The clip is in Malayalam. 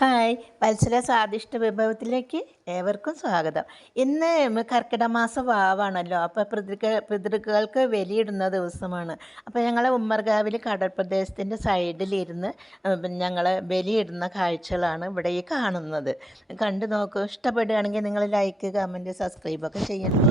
ഹായ്. വത്സല സ്വാദിഷ്ട വിഭവത്തിലേക്ക് ഏവർക്കും സ്വാഗതം. ഇന്ന് കർക്കിടമാസ വാവാണല്ലോ. അപ്പോൾ പിതൃക്ക പിതൃക്കൾക്ക് വലിയിടുന്ന ദിവസമാണ്. അപ്പോൾ ഞങ്ങൾ ഉമ്മർഗാവിൽ കടൽപ്രദേശത്തിന്റെ സൈഡിലിരുന്ന് ഞങ്ങൾ ബലിയിടുന്ന കാഴ്ചകളാണ് ഇവിടെ ഈ കാണുന്നത്. കണ്ടു നോക്കൂ. ഇഷ്ടപ്പെടുകയാണെങ്കിൽ നിങ്ങൾ ലൈക്ക് കമന്റ് സബ്സ്ക്രൈബൊക്കെ ചെയ്യണം.